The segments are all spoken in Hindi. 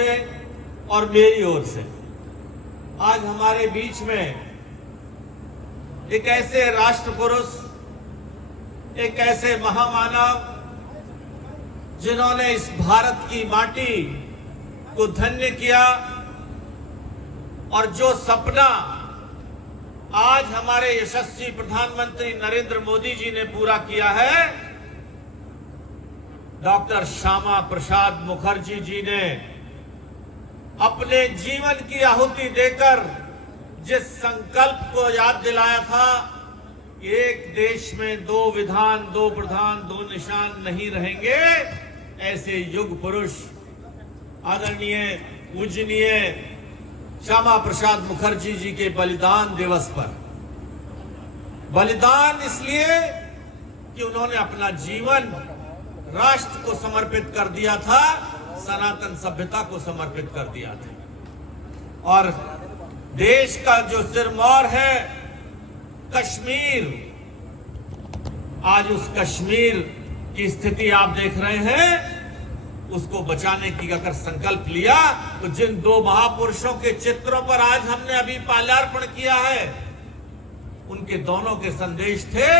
से और मेरी ओर से आज हमारे बीच में एक ऐसे राष्ट्र पुरुष, एक ऐसे महामानव जिन्होंने इस भारत की माटी को धन्य किया और जो सपना आज हमारे यशस्वी प्रधानमंत्री नरेंद्र मोदी जी ने पूरा किया है, डॉक्टर श्यामा प्रसाद मुखर्जी जी ने अपने जीवन की आहुति देकर जिस संकल्प को याद दिलाया था, एक देश में 2 विधान, 2 प्रधान, 2 निशान नहीं रहेंगे, ऐसे युग पुरुष आदरणीय पूजनीय श्यामा प्रसाद मुखर्जी जी के बलिदान दिवस पर, बलिदान इसलिए कि उन्होंने अपना जीवन राष्ट्र को समर्पित कर दिया था, सनातन सभ्यता को समर्पित कर दिया था। और देश का जो सिरमौर है कश्मीर, आज उस कश्मीर की स्थिति आप देख रहे हैं, उसको बचाने की अगर संकल्प लिया तो जिन 2 महापुरुषों के चित्रों पर आज हमने अभी माल्यार्पण किया है, उनके दोनों के संदेश थे।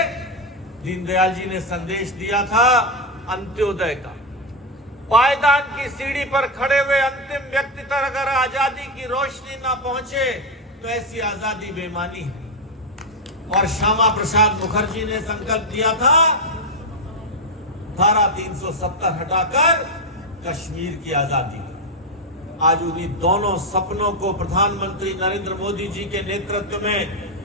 दीनदयाल जी ने संदेश दिया था अंत्योदय का, पायदान की सीढ़ी पर खड़े हुए अंतिम व्यक्ति तक अगर आजादी की रोशनी ना पहुंचे तो ऐसी आजादी बेमानी है। और श्यामा प्रसाद मुखर्जी ने संकल्प दिया था धारा 370 हटाकर कश्मीर की आजादी। आज उन्हीं दोनों सपनों को प्रधानमंत्री नरेंद्र मोदी जी के नेतृत्व में,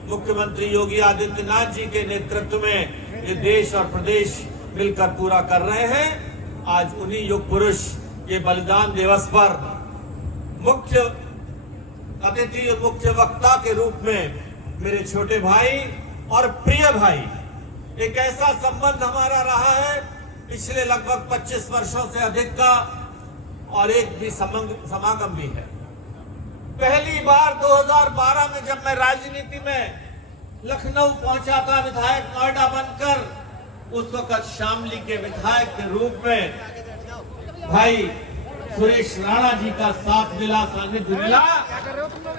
मुख्यमंत्री योगी आदित्यनाथ जी के नेतृत्व में ये देश और प्रदेश मिलकर पूरा कर रहे हैं। आज उन्हीं युग पुरुष के बलिदान दिवस पर मुख्य अतिथि और मुख्य वक्ता के रूप में मेरे छोटे भाई और प्रिय भाई, एक ऐसा संबंध हमारा रहा है पिछले लगभग 25 वर्षों से अधिक का, और एक भी समागम भी है। पहली बार 2012 में जब मैं राजनीति में लखनऊ पहुंचा था विधायक नोएडा बनकर, उस वक्त शामली के विधायक के रूप में भाई सुरेश राणा जी का साथ मिला, सानिध्य मिला,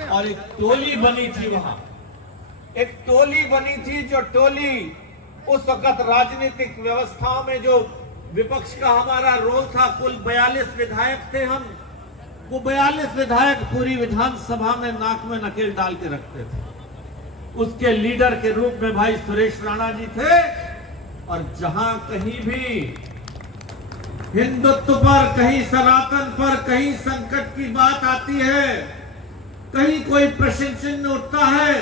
और एक टोली बनी थी। वहां एक टोली बनी थी, जो टोली उस वक्त राजनीतिक व्यवस्थाओं में जो विपक्ष का हमारा रोल था, कुल 42 विधायक थे हम, वो 42 विधायक पूरी विधानसभा में नाक में नकेल डाल के रखते थे। उसके लीडर के रूप में भाई सुरेश राणा जी थे। और जहां कहीं भी हिंदुत्व पर, कहीं सनातन पर, कहीं संकट की बात आती है, कहीं कोई प्रश्न चिन्ह उठता है,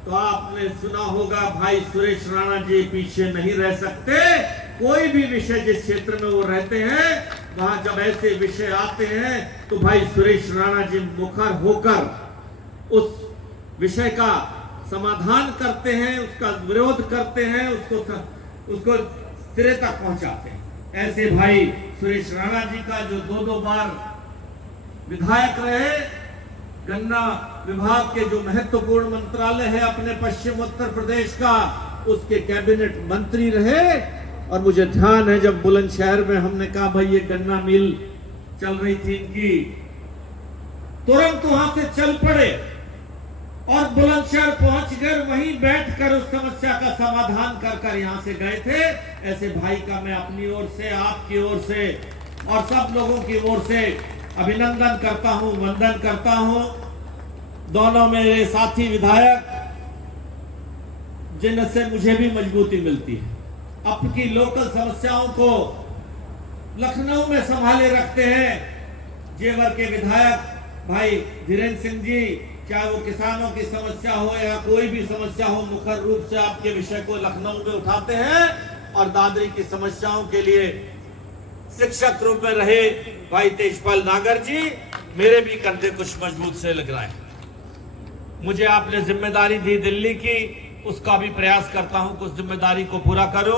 तो आपने सुना होगा भाई सुरेश राणा जी पीछे नहीं रह सकते। कोई भी विषय जिस क्षेत्र में वो रहते हैं, वहां जब ऐसे विषय आते हैं तो भाई सुरेश राणा जी मुखर होकर उस विषय का समाधान करते हैं, उसका विरोध करते हैं, उसको सिरे तक पहुंचाते हैं। ऐसे भाई सुरेश राणा जी का जो 2 बार विधायक रहे, गन्ना विभाग के जो महत्वपूर्ण मंत्रालय है अपने पश्चिम उत्तर प्रदेश का, उसके कैबिनेट मंत्री रहे। और मुझे ध्यान है जब बुलंदशहर में हमने कहा भाई ये गन्ना मिल चल रही थी इनकी, तुरंत वहां से चल पड़े और बुलंदशहर पहुंच कर वहीं बैठकर उस समस्या का समाधान कर यहां से गए थे। ऐसे भाई का मैं अपनी ओर से, आपकी ओर से और सब लोगों की ओर से अभिनंदन करता हूं, वंदन करता हूं। दोनों मेरे साथी विधायक जिनसे मुझे भी मजबूती मिलती है, आपकी लोकल समस्याओं को लखनऊ में संभाले रखते हैं। जेवर के विधायक भाई धीरेन्द्र सिंह जी, चाहे वो किसानों की समस्या हो या कोई भी समस्या हो, मुखर रूप से आपके विषय को लखनऊ में उठाते हैं। और दादरी की समस्याओं के लिए शिक्षक रूप में रहे भाई तेजपाल नागर जी, मेरे भी कंधे कुछ मजबूत से लग रहा है। मुझे आपने जिम्मेदारी दी दिल्ली की, उसका भी प्रयास करता हूं कुछ जिम्मेदारी को पूरा करो।